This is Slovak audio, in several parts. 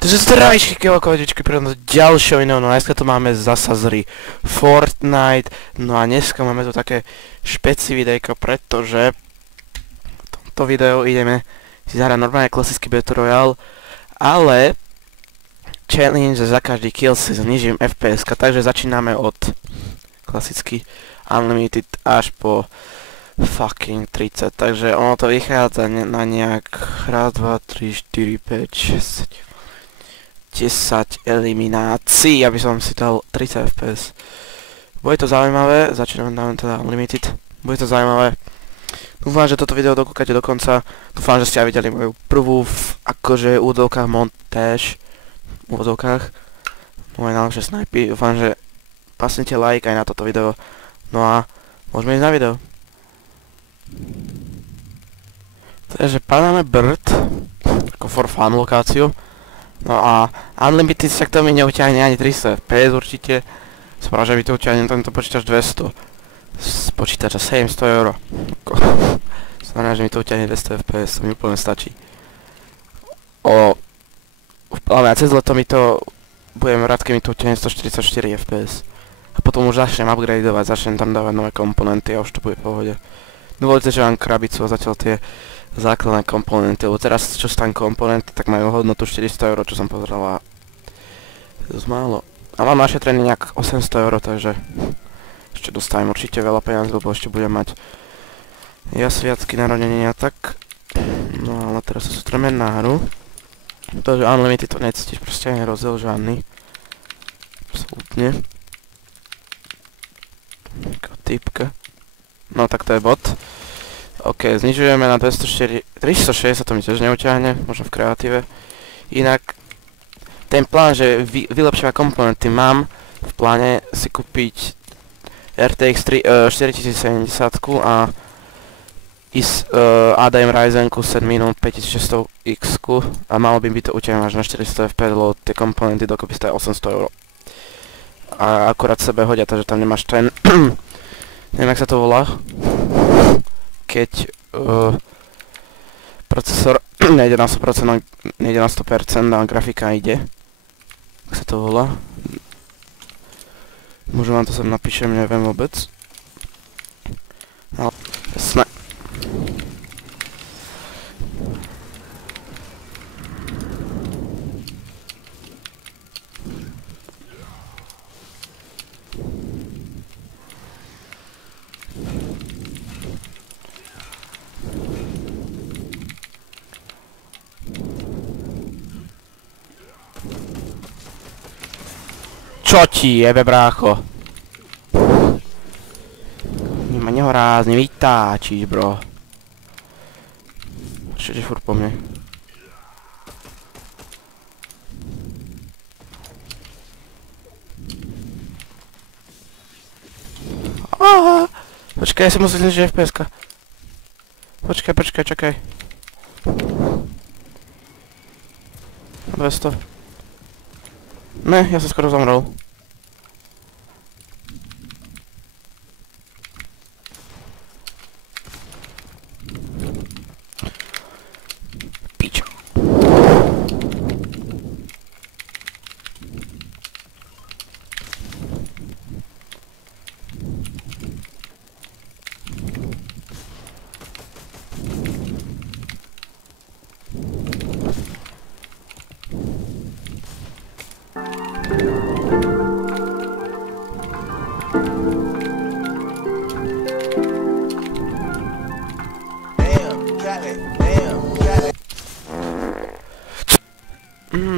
Takže zdravíčky kilokovičky pre ďalšou inou, no dneska tu máme zasa zri Fortnite, no a dneska máme tu také špeci videjko, pretože v tomto videu ideme si zahrať normálne klasický Battle Royale, ale challenge za každý kill si znižím FPS, takže začíname od klasicky Unlimited až po fucking 30, takže ono to vychádza na nejak 1, 2, 3, 4, 5, 6, 10 eliminácií, aby som si dal 30 FPS. Bude to zaujímavé, začíname teda Unlimited, bude to zaujímavé. Dúfam, že toto video dokúkate do konca, dúfam, že ste aj videli moju prvú akože úvodovkách montáž, v úvodovkách, moje najlepšie snajpy, dúfam, že pasnete like aj na toto video, no a môžeme ísť na video. Takže padáme Bird, ako for fun lokáciu. No a Unlimited však to mi neutiahne ani 300 FPS určite. Spravo, že mi to utiahne tento počítač 200. Z počítača 700 €. Znamená, že mi to utiahne 200 FPS, to mi úplne stačí. Ale cez leto mi to... budem rád, keď mi to utiahne 144 FPS. A potom už začnem upgradeovať, začnem tam dávať nové komponenty a už to bude v pohode. Dovolte, že mám krabicu a zatiaľ tie základné komponenty, lebo teraz čo sú tam komponenty, tak majú hodnotu 400 €, čo som pozeral a dosť málo. A mám našetrený nejak 800 €, takže ešte dostanem určite veľa peniazí, lebo ešte budem mať ja sviatky narodenenia, tak no ale teraz sa sústreme na hru. Pretože Unlimited to necítiš, proste ani rozdiel žiadny. Absolutne. Taká typka. No tak to je bot. OK, znižujeme na 360, to mi tiež neutiahne, možno v kreatíve. Inak, ten plán, že vylepšovať komponenty, mám v pláne si kúpiť RTX 4070 a AMD Ryzen 7 5600X a malo by to utiahnuť až na 400 FPS, lebo tie komponenty dokopy stajú 800 €. A akurát sebe hodia, takže tam nemáš ten... neviem, jak sa to volá. Keď procesor nejde na 100%, nejde na 100% a grafika ide. Jak sa to volá? Možno vám to sem napíšem, neviem vôbec. Ale sme... Čo ti jebe, brácho? Ma nehorázne vytáčiš, bro. Čo ti furt po mne? Aha. Počkaj, ja si musím znižiť FPS-ka. Počkaj, čakaj. 200. Ne, ja som skoro zomrel. Pičo.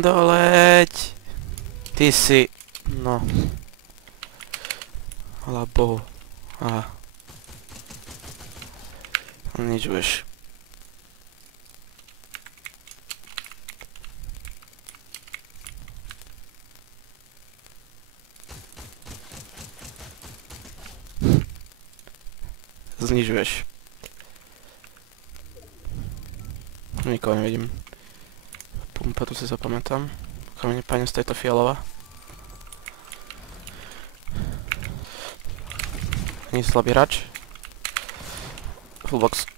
Doleď. Ty si... no. Hvala Bohu. Aha. Nič už. Znižuješ. Nikoho nevidím. Pumpa, tu si zapamätám. Kamene pani z tejto fialová. Není slabý hráč. Full box.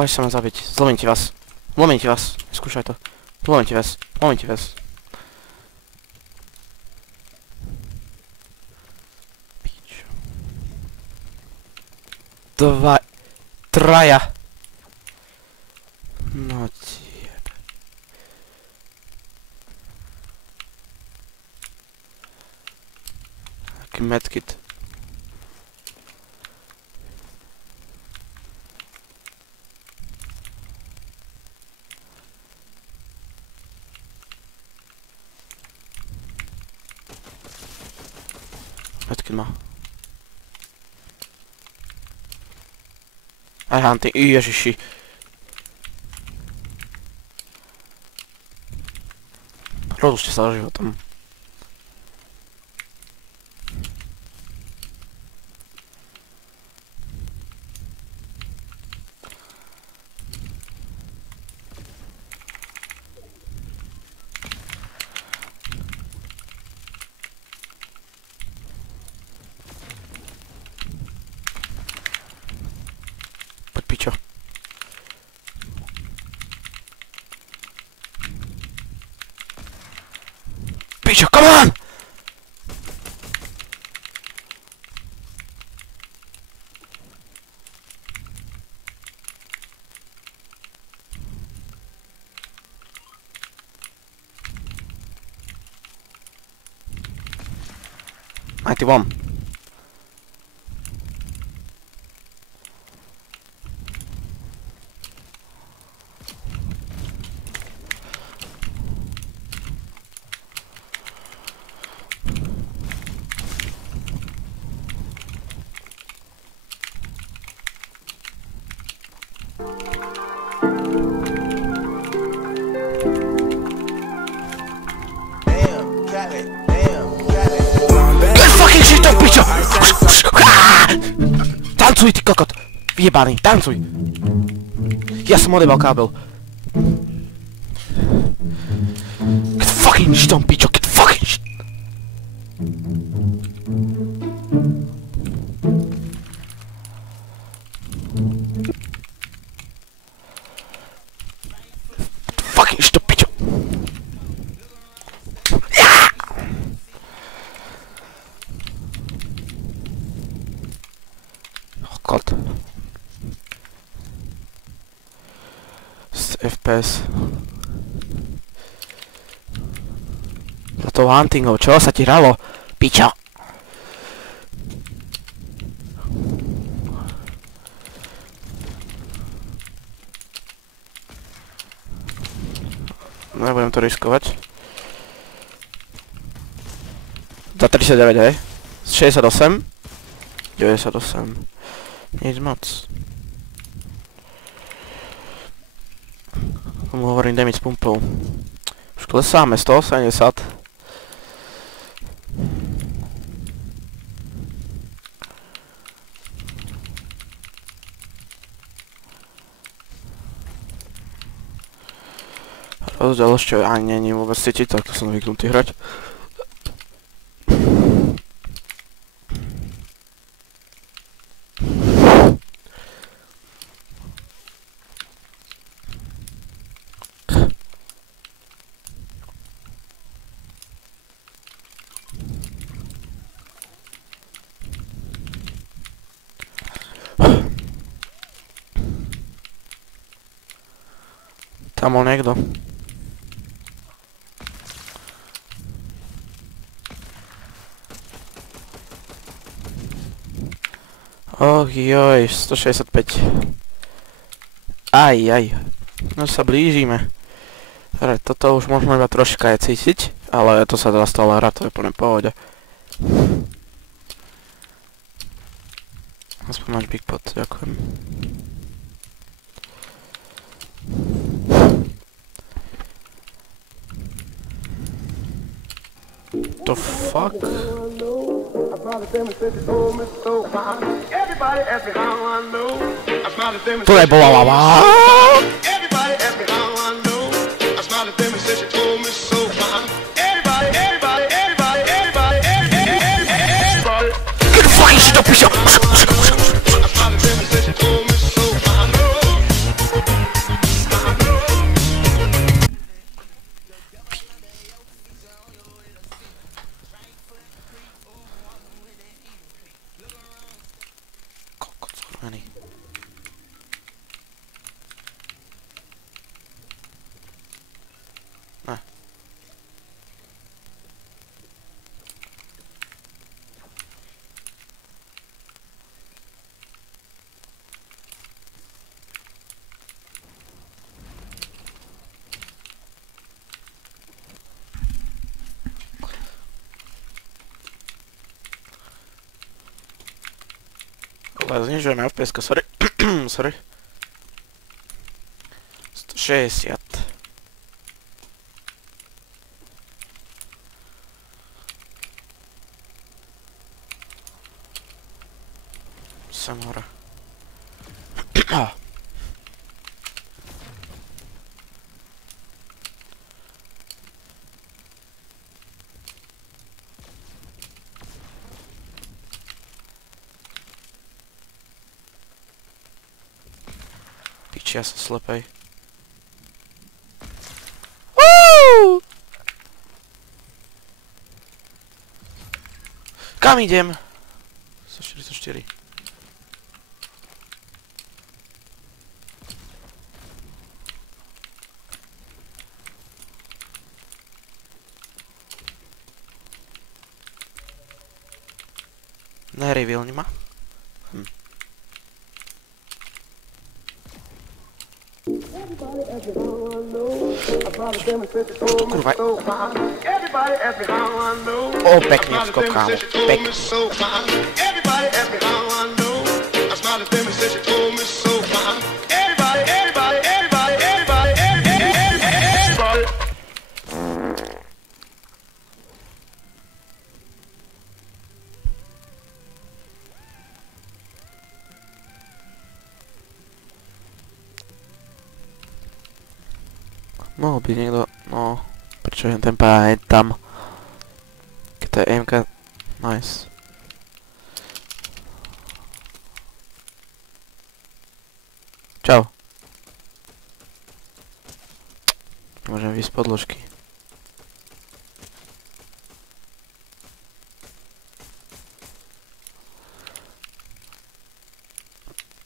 Poď sa ma zabiť. Zlomím ti vás. Zlomím ti vás. Skúšaj to. Zlomím ti vás. Zlomím ti vás. Pičo. 2... Traja. No tieb. Taký medkit. Medkit má. Aj hunting. Ježiši. Rozlučte sa životom. Poď pičo. Pičo, come on! Aj ty von. Tancuj, ty kokot! Vyjebaný, tancuj! Ja som odebal kábel. Get fucking shit on, pičo, get fucking shit! Fucking shit on, pičo! God. FPS. Za tou huntingou, čo sa ti hralo? Pičo! Nebudem to riskovať. Za 39, hej? 68. 98. Nic moc. Tomu hovorím damage s pumpou. Už klesáme 180. Rozdiel ešte ani není vôbec cítiť, tak to som zvyknutý hrať. Tam bol niekto. Och joj, 165. Aj. No sa blížime. Toto už možno iba troška je cítiť, ale to sa dá stále hrať, to je plne pohode. Aspoň máš big pot, ďakujem. The fuck? To nebola lava. Get the fucking shit up, piece of... Ale znižujeme FPS, sorry. Sorry. 160. Sem hore. Piči, ja som slepej. Kam idem? 144. Nerevealni ma. Kurwa. O, pekne vskok, kámo. Pekne. Mohol by niekto, no, prečo je ten pán tam? Keď to je aimka, nice. Čau. Môžem výsť podložky.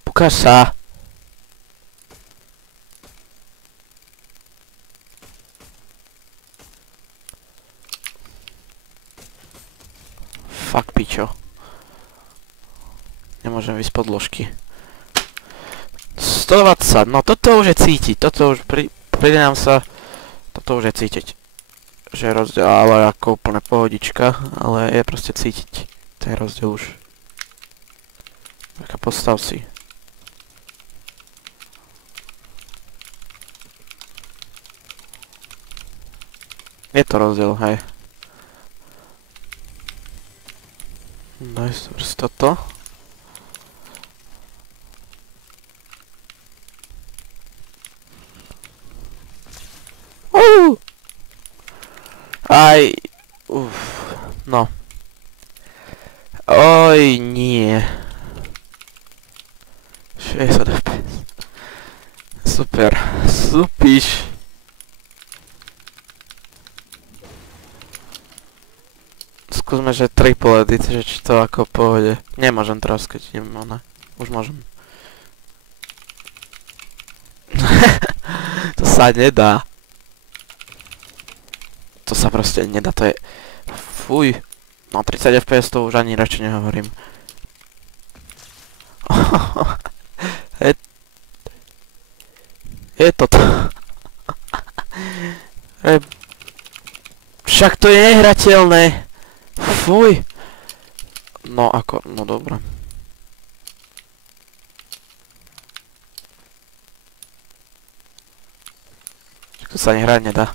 Ukáž sa. Fuck, pičo. Nemôžem vysť podložky. 120, no toto už je cítiť, toto už pridám sa, toto už je cítiť. Že je rozdiel, ale ako úplne pohodička, ale je proste cítiť. Ten rozdiel už. Taká postav si. Je to rozdiel, hej. Nice, dobre si toto. Aj... no. Oj, nie. 60 FPS. Super, supíš. Skúsme, že triple edit, že či to ako v pohode. Nemôžem teraz, keď nemám, ne. Už môžem. To sa nedá. To sa proste nedá, to je... Fuj. No 30 FPS to už ani radšej nehovorím. Je toto. Však to je nehrateľné. Fuj. No ako, no dobré. To sa ani hrať nedá.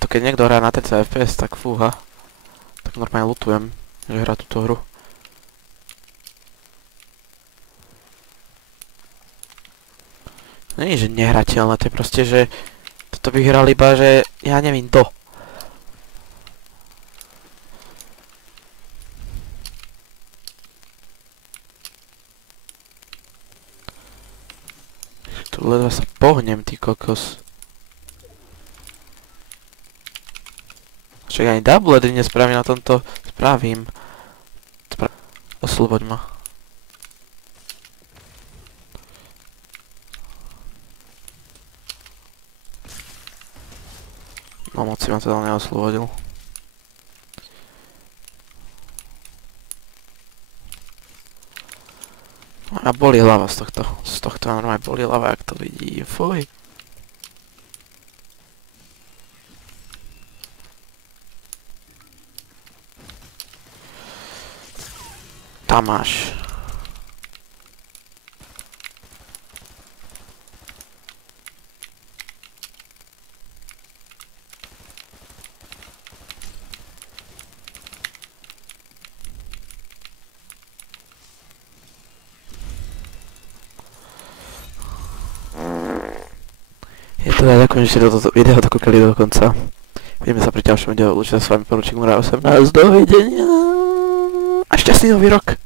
To keď niekto hrá na 30 FPS, tak fúha. Tak normálne lutujem, že hrá túto hru. Nie je, že nehrateľné, to je proste, že... Toto by hral iba, že... Ja nevím, to. Tu ledva sa pohnem, ty kokos. Však ani double edit nespravím na tomto. Spravím. Osloboď ma. No moc si ma teda neoslobodil. A bolí hlava z tohto. Z tohto normálne bolí hlava, ak to vidím. Fuj. Tam máš. Je to ja ďakujem, že ste toto video dokúkali do konca. Vidíme sa pri ďalšom videu, určite s vami poručík Mura 18, dovidenia a šťastný nový rok!